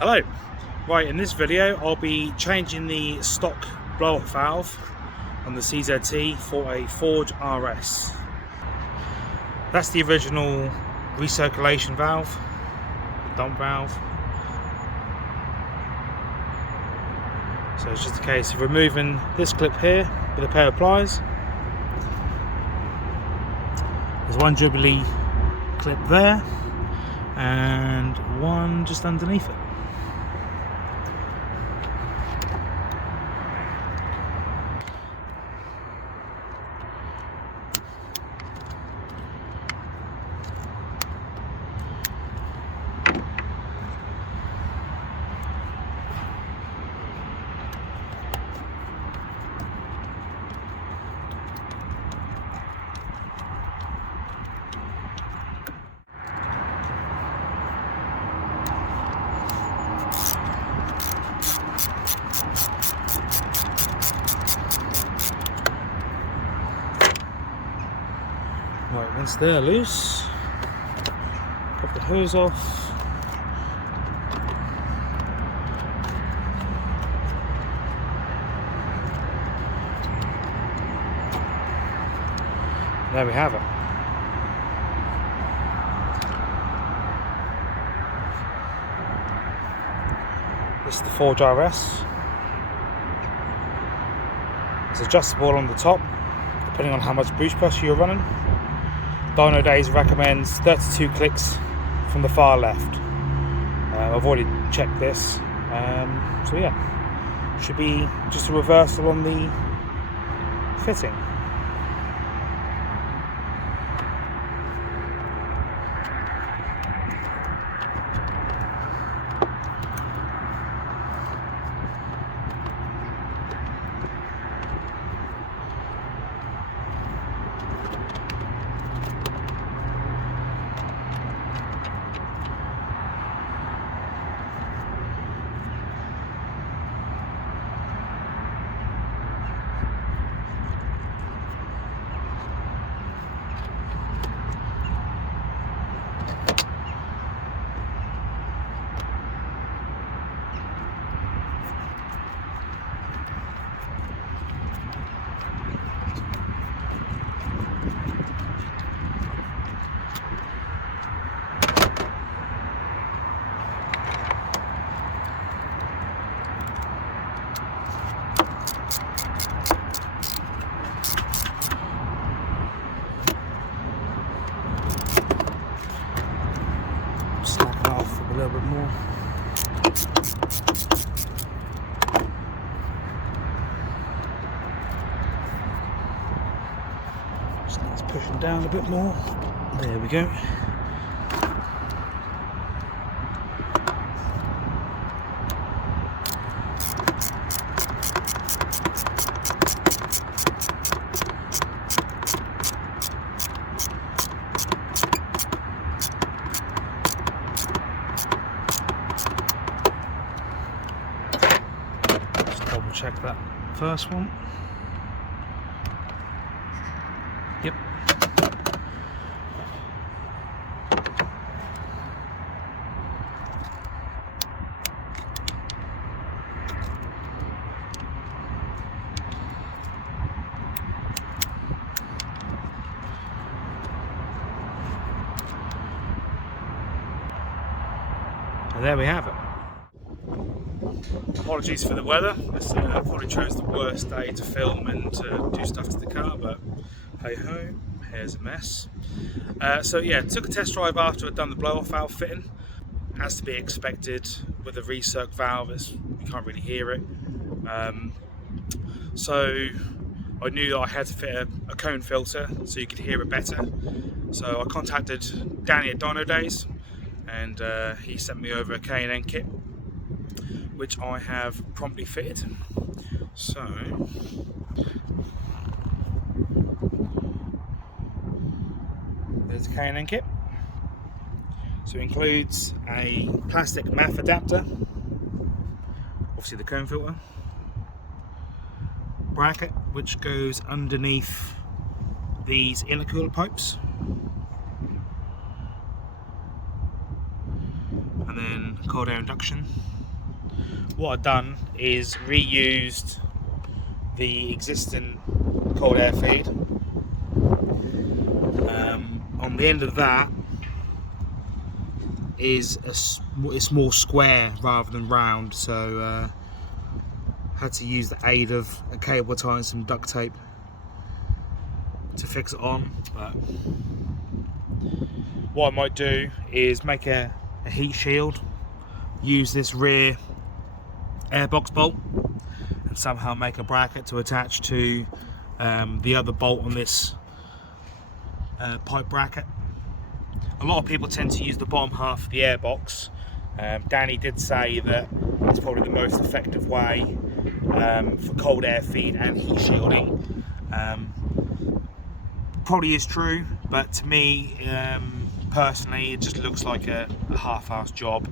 Hello. Right, in this video I'll be changing the stock blow-up valve on the CZT for a Forge RS. That's the original recirculation valve, the dump valve. So it's just a case of removing this clip here with a pair of pliers. There's one Jubilee clip there and one just underneath it. Right, once they're loose, pop the hose off. There we have it. This is the Forge RS. It's adjustable on the top, depending on how much boost pressure you're running. Dyno Days recommends 32 clicks from the far left. I've already checked this, so yeah, should be just a reversal on the fitting. A little bit more. Just needs pushing down a bit more. There we go. Double check that first one. Yep. And there we have it. Apologies for the weather. This probably chose the worst day to film and to do stuff to the car, but hey ho, here's a mess. So yeah, took a test drive after I'd done the blow-off valve fitting. As to be expected with a recirc valve, you can't really hear it. So I knew that I had to fit a cone filter so you could hear it better. So I contacted Danny at Dyno Days, and he sent me over a K&N kit, which I have promptly fitted. So there's the K&N kit. So it includes a plastic MAF adapter, obviously the cone filter, bracket which goes underneath these intercooler pipes, and then cold air induction. what I've done is reused the existing cold air feed. On the end of that is it's more square rather than round, so had to use the aid of a cable tie and some duct tape to fix it on. But what I might do is make a heat shield, use this rear airbox bolt, and somehow make a bracket to attach to the other bolt on this pipe bracket. A lot of people tend to use the bottom half of the airbox. Danny did say that it's probably the most effective way for cold air feed and heat shielding. Probably is true, but to me personally it just looks like a half-assed job,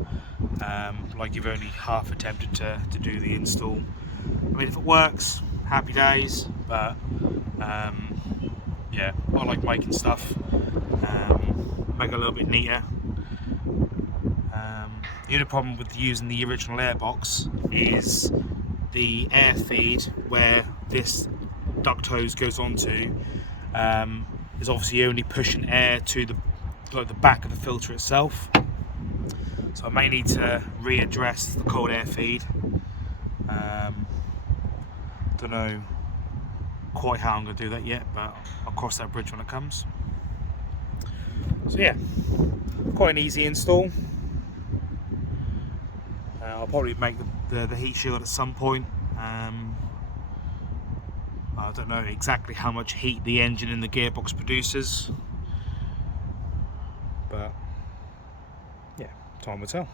like you've only half attempted to do the install. I mean, if it works, happy days, but yeah, I like making stuff, make it a little bit neater. The only problem with using the original airbox is the air feed where this duct hose goes onto is obviously only pushing air to the back of the filter itself. So I may need to readdress the cold air feed. Don't know quite how I'm going to do that yet, but I'll cross that bridge when it comes. So yeah, quite an easy install. I'll probably make the heat shield at some point. I don't know exactly how much heat the engine and the gearbox produces, but yeah, time will tell.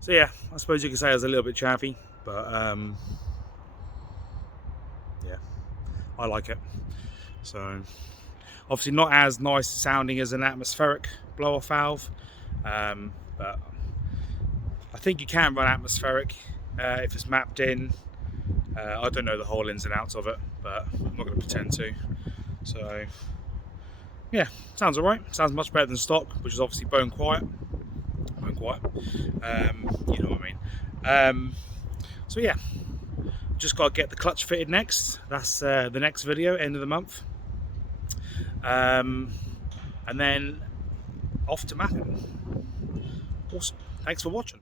So yeah, I suppose you could say I was a little bit chaffy, but yeah, I like it. So obviously not as nice sounding as an atmospheric blow-off valve, but I think you can run atmospheric if it's mapped in. I don't know the whole ins and outs of it, but I'm not going to pretend to. So yeah, sounds alright. Sounds much better than stock, which is obviously bone quiet. You know what I mean. So yeah, just got to get the clutch fitted next. That's the next video, end of the month, and then off to mapping. Awesome. Thanks for watching.